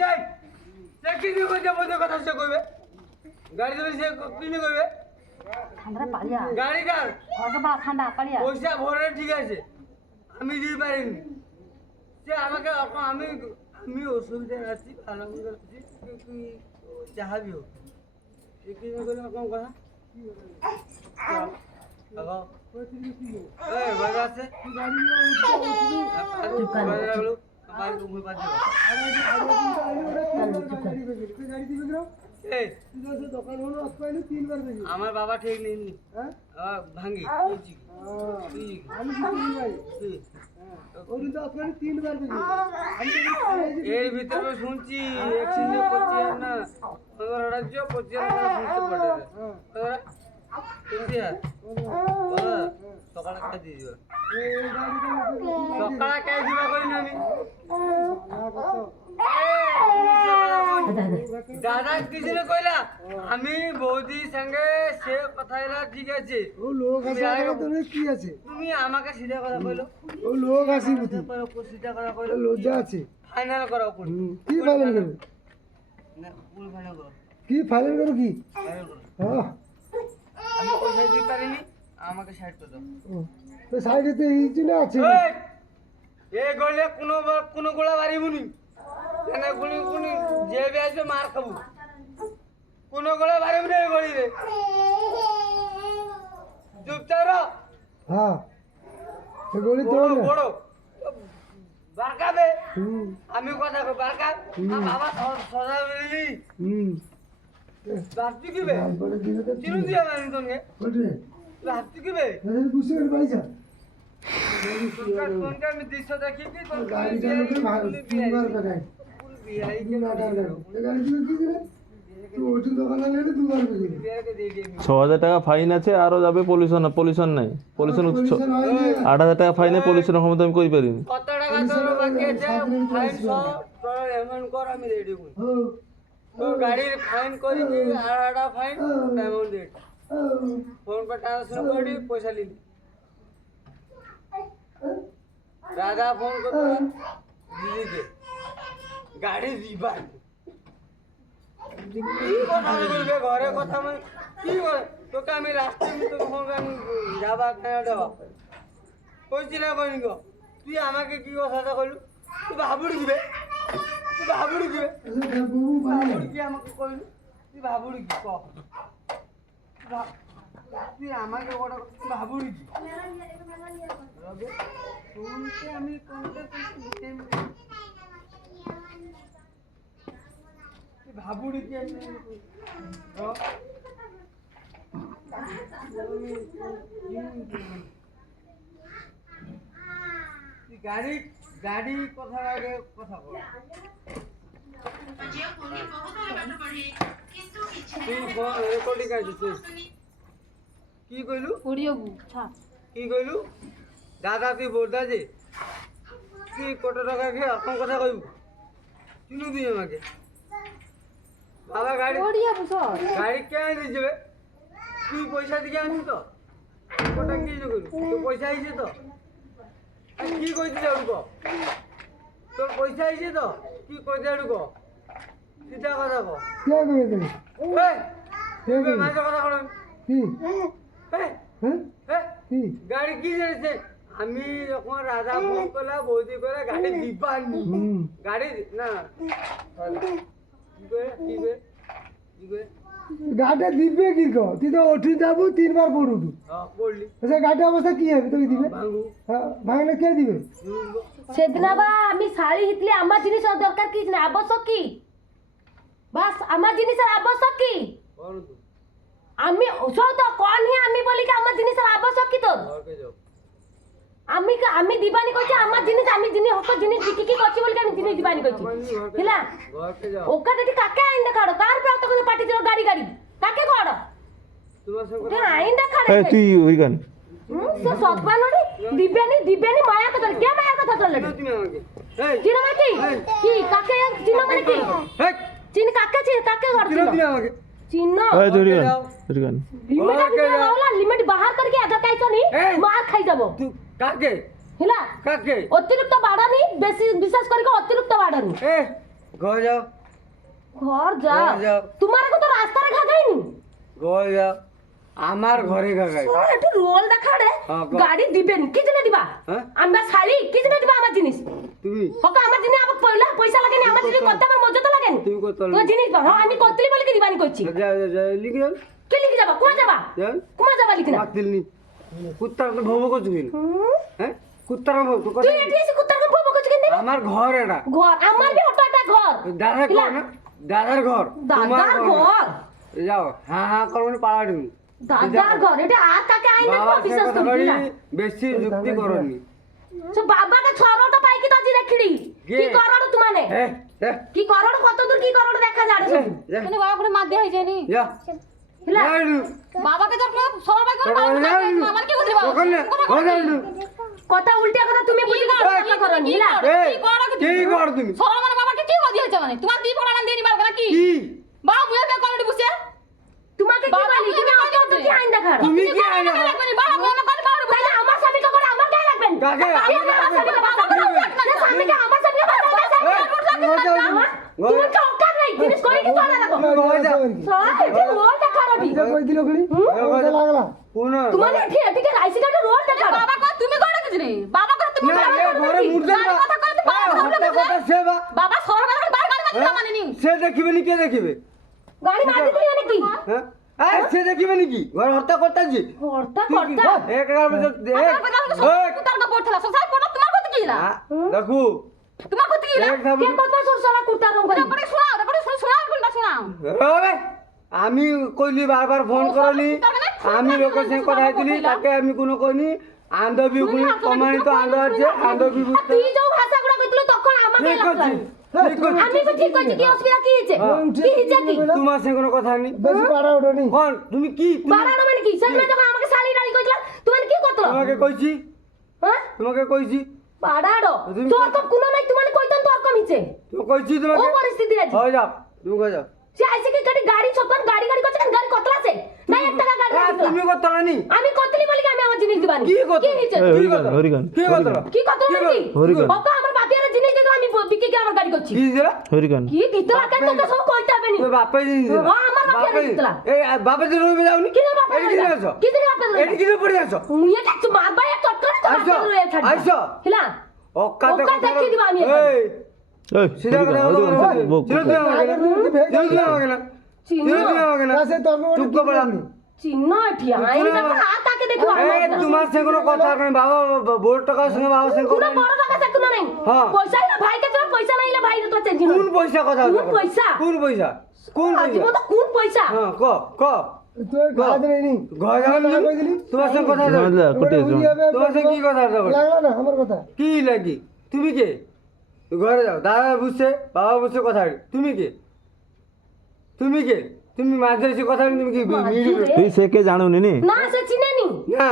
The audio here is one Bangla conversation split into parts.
যাই সে কি দিবে যাবো কথা সে কইবে গাড়ি ধরে সে কিনে কইবে ঠান্ডা পালিয়া গাড়ি কার ওটা বা ঠান্ডা পালিয়া পয়সা ভরে ঠিক আছে আমি দিতে পারিনি সে আমাকে আমি আমি অসুবিধায় আছি ভালো মন্দ আছি তুই যাহাবি হোক সে কি করে কম কথা ঘরে আছে আমার বাবা ঠিক নেই ভাঙ্গি এর ভিতরে শুনছি এক্সচেঞ্জ করছি না রাজ্য করছি সকালে খাই দিয়ে যাবে সকালে খাই দিবা করি না আমি দাদা কিছু কইলা আমি বৌদির সঙ্গে সে কথা এলা ঠিক আছে ও লোক আছে তুমি কি আছে তুমি আমাকে সিধা কথা কইলো ও লোক আছে বুঝি সিধা কথা কইলো লজ্জা আছে ফাইনাল করা কোন কি ফাইনাল করবে না কোন ফাইনাল করো কি ফাইনাল করো কি ফাইনাল করো হ্যাঁ আমি পয়সা দিতে পারিনি আমাকে সাইড করে দাও তো সাইডে তো এই জন্য আছে এই গলে কোনো গোলা বাড়িবুনি কেন কোনি যে আসবে মার খাবো কোনো গোলা বাড়িবুনি এই গলি রে চুপচাপ রহ হ্যাঁ এই গলি তো বড় বড় বারকাবে আমি কথা কই বারকা বাবা সজা মিলি রাত্রি কি বে চিনু দিয়া মানি তোকে বলরে রাত্রি কি বে এই বুঝতে পারি যা কোনটা আমি দৃশ্য দেখি কি তোর গাড়ি চালাতে ভালো তিনবার পেটাই ফুল বিআই তিন নাটার গাড়ি এই গাড়ি তুই কি করে তুই ওটি দোকানে গেলে দুবার পেয়ে বিআই কে দিয়ে দিই ৬,০০০ টাকা ফাইন আছে আরো যাবে পলিউশন নাই পলিউশন ৮,০০০ টাকা ফাইনে পলিউশনের ক্ষমতা আমি কই পারিনি কত টাকা তোর বাকি আছে ফাইন সব তোর অ্যামাউন্ট কর আমি দিয়ে দেব তো গাড়ির ফাইন করি কি আড়াটা ফাইন অ্যামাউন্ট দে ফোন पे ट्रांसफर करी पैसा ले ली राजा फोन कर दिल्ली के गाड़ी दीबा কি কথা বলবে ঘরে কথা মানে কি তোকে আমি রাস্তায় তোকে ফোন করে যাবা কেন দেওয়া কইছি না কইনি গো তুই আমাকে কি কথা কইলু তুই ভাবুড়ি দিবে ভাবুড়ি কি আমাকে কইলু তুই ভাবুড়ি কি ক তুই আমাকে ওটা ভাবুড়ি কি রবে শুনতে আমি কোনটা ভাবুড়ি কি আমি গাড়ি গাড়ি কথা আগে কথা বল রেকর্ডিং আছে কি কইলু কি কইলু দাদা তুই বলতা যে তুই কত টাকা খেয়ে আপনার কথা কইবু চিনু দিই আমাকে বাবা গাড়ি গাড়ি কে আনি যাবে তুই পয়সা দিয়ে আনবি তো কটা কি কইলু তো পয়সা আইছে তো কি কইছিস আড়ুক তোর পয়সা আইছে তো কি কইতে আড়ুক সিধা কথা কো কে করে দেবে এই মাঝে কথা কর কি হ্যাঁ কি গাড়ি কি জানিস আমি যখন রাজা ফোন করলা বৌদি করে গাড়ি দিবা নি গাড়ি না কি করে গাড়িটা দিবে কি কো তুই তো উঠি যাবো তিনবার পড়ুবি পড়লি আচ্ছা গাড়ির অবস্থা কি হবে তোকে দিবে ভাঙলে কে দিবে সেদিন বা আমি শাড়ি হিতলে আমার জিনিস দরকার কি না আবশ্যক কি বাস আমার জিনিসের আবশ্যক কি আমি সব তো কোন হি আমি বলি কি আমার জিনিসের আবশ্যক কি তোর আমি দিবানি কইছি আমার জিনিস আমি জিনিস হক জিনিস বিক্রি কি করছি বলি আমি জিনিস দিবানি কইছি হেলা ওকা দেখি কাকে আইন দেখাড়ো কার প্রাপ্ত করে পার্টি দিল গাড়ি কাকে কড় তোমার সঙ্গে আইন দেখাড়ে এই তুই ওই গান সে সতবানরি দিবেনি মায়া কথা কে মায়া কথা চলে তুমি আমাকে চিনো মানে কি কাকে চিনো মানে কি চিন কাকে কর চিনো আমাকে চিনো এই ধরি গান লিমিট বাহার করকে আগে কাইছো নি মার খাই যাব তুই কাকে হেলা কাকে অতিরিক্ত বাড়ানি বেশি বিশ্বাস করি অতিরিক্ত বাড়ানি ঘর যাও ঘর যা ঘর যাও তোমার কত রাস্তায় ঘাগাইনি ঘর যাও আমার ঘরে গাগাই একটু রোল দেখাড়ে হ্যাঁ, কর। গাড়ি দিবেন কি জন্য দিবা হ্যাঁ? আমরা শাড়ি কি জন্য দিবা আমার জিনিস তুমি ওকে আমার জিনিস আমাকে পয়সা লাগেনি আমার জিনিস করতে আমার মজা তো লাগেনি তুমি কত তোমার জিনিস দাও হ্যাঁ আমি করতেলি বলে কি দিবানি করছি যা লিখে যাও কে লিখে যাবা কোয়া যাবা যাও কোয়া যাবা লিখে না মাত দিলনি কুত্তার তো ভব করছো কিন হ্যাঁ কুত্তার ভব তো তুই এটি এসে কুত্তার কোন বকো করছিস কেন আমার ঘর এটা ঘর আমার বি হটো একটা ঘর দাদার ঘর না দাদার ঘর তোমার দাদার ঘর না। ঘর যাও হ্যাঁ হ্যাঁ করো না পাড়া তুমি দাদার ঘর এটা আর কাকে আইন বাবা দেখো বিশ্বাস কথা করি করি না বেশি যুক্তি করনি সে বাবাকে ছড়টা পাইকি তো আজি দেখিড়ি কে? কি করড় তুমানে হ্যাঁ কি করড় কত দূর কি করড় দেখা যাড়ে সব যা মানে বাবা করে মার দেয়া হয়েছে নি যা হিলা বাবাকে তোর সবার ভাই করে আমার কি করতে বাবা কথা উল্টা কথা তুমি বুঝি না করো হিলা কি কর তুমি সবার মানে বাবাকে কি করে দিয়েছে মানে তোমার দি পড়া মান দেনি বার করে কি কি বাবা বুঝে বে কোন বুঝছে তোমাকে কি বলি তুমি অত তো কি আইন দেখাড় তুমি কি আইনা বাবা বুঝে কোন বার তাহলে আমার স্বামীকে করে আমার গায়ে লাগবেন কাকে? স্বামীকে আমার স্বামীকে তুমি তো অকার নাই জিনিস করে কি চলে রাখো সবাই যে রোল দেখাড়ি কই দিল গলি লাগলা কোন তোমার ঠিক ঠিক রাইসি কাটে রোল দেখাড় বাবা কো তুমি কোন কিছু নেই বাবা কো তুমি না এ ঘরে মুর্দা কথা কইতে পারো কথা সেবা বাবা সবার ভাই বার বার মানি নি সে দেখিবে নি কে দেখিবে গাড়ি মারি দিলি নাকি হ্যাঁ আরে সে দেখিবে নাকি ঘর হত্যা করতেছি হর্তা কর্তা এক এগার বছর তার কা পড়ছলা সসাই পড়া তোমার কত কি না দেখো তোমার কত কি না এক ধাপ কে কথা সরসরা কুর্তা রং করি তারপরে শোনাও তারপরে শোনাও কোনটা শোনাও ওরে, আমি কইলি বারবার ফোন করলি আমি লোকের সঙ্গে কথা হইছিলি তাকে আমি কোনো কইনি আন্দবি গুলি প্রমাণিত আন্দো আছে আন্দবি বুঝতে তুই যে ভাষা গুলো কইছিল তখন আমাকে ঠিক লাগলো আছে ঠিক আছে আমি তো ঠিক কইছি কি অসুবিধা কি হইছে কি হইছে কি তোমার সঙ্গে কোনো কথা নেই বেশি পাড়া ওঠনি কোন তুমি কি বাড়ানো মানে কি সেদিন যখন আমাকে শালি ডালি কইছিল তুমি কি করতলো তোমাকে কইছি হ্যাঁ তোমাকে কইছি বাড়াড়ো তোর তো কোনো নাই তুমি কইতন তোর কমিছে তো কইছি ও তোমাকে পরিস্থিতি আছে হয়ে যাও তুমি কই যাও সে আইছে কি গাড়ি সতন গাড়ি করছে কেন গাড়ি কতলা আছে না 1 টাকা গাড়ি তুমি কত রানি আমি কতলি বলি কি আমি আমার জিনিস দিবানি কি করতে? কি হইছে হরিগান হরিগান কি কথা কি কতলা মানে কি হরিগান বাবা আমার বাপিয়ার জিনিস দিতো আমি বিকি কি আমার গাড়ি করছি কি দিলা হরিগান কি দিত কেন তোকে সব কইতে হবে নি তোর বাপে জিনিস দিলা হ্যাঁ, আমার বাপে বাপে দিলা। এই বাপে দিন রইবে যাওনি কি রে বাপা এডি কিনে আছো কি রে বাপা এডি কিনে পড়ে আছো মুই এটা তো মারবা এক চটকরে তো আইসো, বাপা রয়ে ছাড় আইসো। হিলা অক্কাতে ওকা কথা দেখিয়ে দিবা আমি এখন। এই এই সিধা কথা হরিগান বলো হরিগান বক চিনো তুই আমাকে না চিনো তুই আমাকে না চিহ্ন চিনো তুই আমাকে না কাছে তর্ক চুপ কর বলা চিহ্ন এটি আই চিহ্ন দেখো আমার- হাত তাকে দেখো এই তোমার সঙ্গে কোনো কথা কই বাবা বোর টাকার সঙ্গে বাবার সঙ্গে কোনো কথা বড় টাকা আছে কোনো নাই হ্যাঁ। পয়সা না ভাইকে তোর পয়সা নাইলে ভাই তো চেঞ্জ কোন পয়সা কথা কোন পয়সা? কোন পয়সা কোন আজিব পয়সা তো কোন পয়সা হ্যাঁ ক তুই গাছ নেই নি ঘর যাবি না কই দিলি তোমার সঙ্গে কথা আছে? মামলা কোটে তোমার সঙ্গে কি কথা আছে? লাগলা না আমার কথা কি লাগি তুমি কে ঘরে যাও দাদা বুঝছে বাবা বুঝছে কথা তুমি কে তুমি কে তুমি মাঝে এসে কথা তুমি কি তুই সে কে জানুনি নি না সে চিনে নি না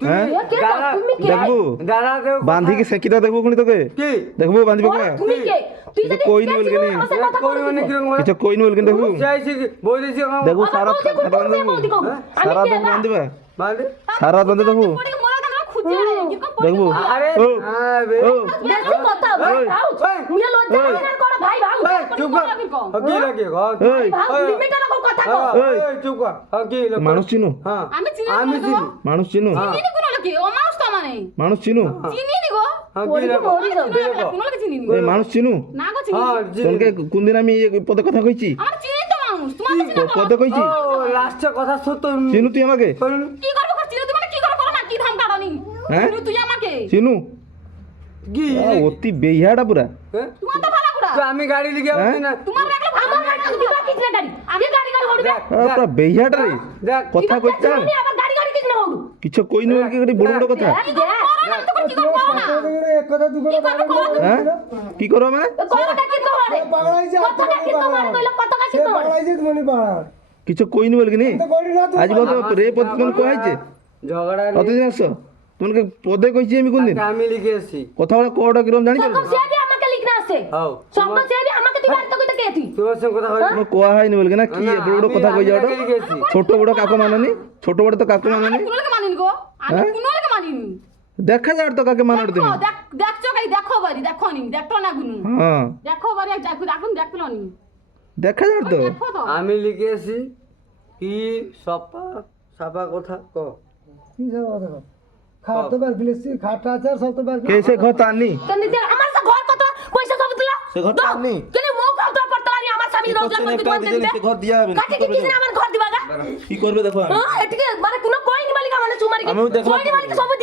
তুমি হ্যাঁ? এ কে তো? দাদা তুমি কে দেখবো দাদা দেও বাঁধিকে সেকিটা দেখবো কোনি তোকে কি দেখবো বাঁধিব ওরে, কা তুমি কে তুই এটা যদি কইনি কে বলকে ছিল, নি। আমার সাথে কথা কই মানে বলছিস। কি কিছু কইনি বলকে দেখবো চাইছি কি বই দিছি দেখবো আমার সারা বউকে সারা বলবে, দেখবো বৌদি কও। আমি সারা কে দেখবো বা? বাঁধিবা মানে সারা বাঁধে দেখবো পড়ে মোরা দাঁড়া খুঁজে কিরকম দেখবো আরে ও আবে ও বেশি কথা ভাই ওই, ভাউ ওই, মুই লজ্জা ওই। লাগে না কর ভাই ভাউ এই চুপ কর কি লাগে ঘর এই ভাউ ওই। লিমিটের কথা কও ওই। এই চুপ কর কি লাগে মানুষ চিনু হ্যাঁ আমি চিনি আমি চিনি মানুষ চিনু হ্যাঁ। চিনি কোন লোকে ও মানুষ তো মানে মানুষ চিনু চিনি নি গো হ্যাঁ কি ওরে লাগে মরি যাও কোন লোকে চিনি নি এই মানুষ চিনু না গো চিনি হ্যাঁ তোকে কোনদিন আমি এই পদে কথা কইছি আমার চিনি তো মানুষ তোমার চিনি না পদে কইছি ও লাস্টে কথা সত্য চিনু তুই আমাকে করুন কি করব চিনি তুমি কি করব না কি ধাম কাটানি হ্যাঁ? চিনি তুই আমাকে চিনু কি অতি বেহাটা পুরা হ্যাঁ? তোমার তো ভালো কুড়া তো আমি গাড়ি লিখে হ্যাঁ? আসছি না তোমার লাগলে আমার গাড়ি দিবা কিছু না গাড়ি আমি গাড়ি গাড়ি হড়বে দেখ, পুরা বেহাটা রে দেখ কথা কইতা আমি আবার গাড়ি গাড়ি কিছু না হড়ু কিছু কইনি বলকে গড়ি বড় বড় কথা এই দেখ কি করব না এক কথা দু কথা হ্যাঁ কি করো মানে কথা কি করে পাগলাইছে কথা কি করে কইলো কথা কি সে করে পাগলাইছে তুমি পাগলা কিছু কইনি বলকে নি তো করি না তো আজ বলতো রে পদ কোন কইছে ঝগড়া কতদিন আসছো তোমাকে পদে কইছি আমি কোনদিন আমি লিখে আসছি কথা বলা কোডা কিরম জানি সব সে भी আমাকে লিখনা আছে হাও শব্দ সে भी আমাকে তুই বাড়িতে কইতে কে তুই তোমার সঙ্গে কথা হয় কোনো কোয়া হয়নি বলকে না কি বড় বড় কথা কই যাওটা লিখে আসছি ছোট বড় কাকু মানানি ছোট বড় তো কাকু মানানি কোন লোকে মানিনি গো আমি হ্যাঁ? কোন লোকে মানিনি দেখা যার তো কাকে মানার তুমি দেখো দেখছো গাই দেখো বাড়ি দেখো নি দেখো না গুনু হ্যাঁ দেখো বাড়ি এখন দেখলো নি দেখা যার তো দেখো তো আমি লিখেছি কি সপা সাপা কথা ক কি সব কথা কও? খাট তো বার ফেলেছি খাটটা আছে আর সব তো বার কে সে ঘর তার নি কেন দিতে আমার তো ঘর কত পয়সা সব দিলা সে ঘর তার নি কেন মো ঘর তো পড়তে পারি আমার স্বামী রোজ করছেন লাগবে একটা দিতে দিদি দিতে ঘর দিয়া হবে কাটি কি কিছু আমার ঘর দিবা গা কি করবে দেখো আমি হ্যাঁ এটিকে মানে কোনো কইনি মালিকা মানে চুমারি আমিও দেখলাম। কইনি মালিকা সব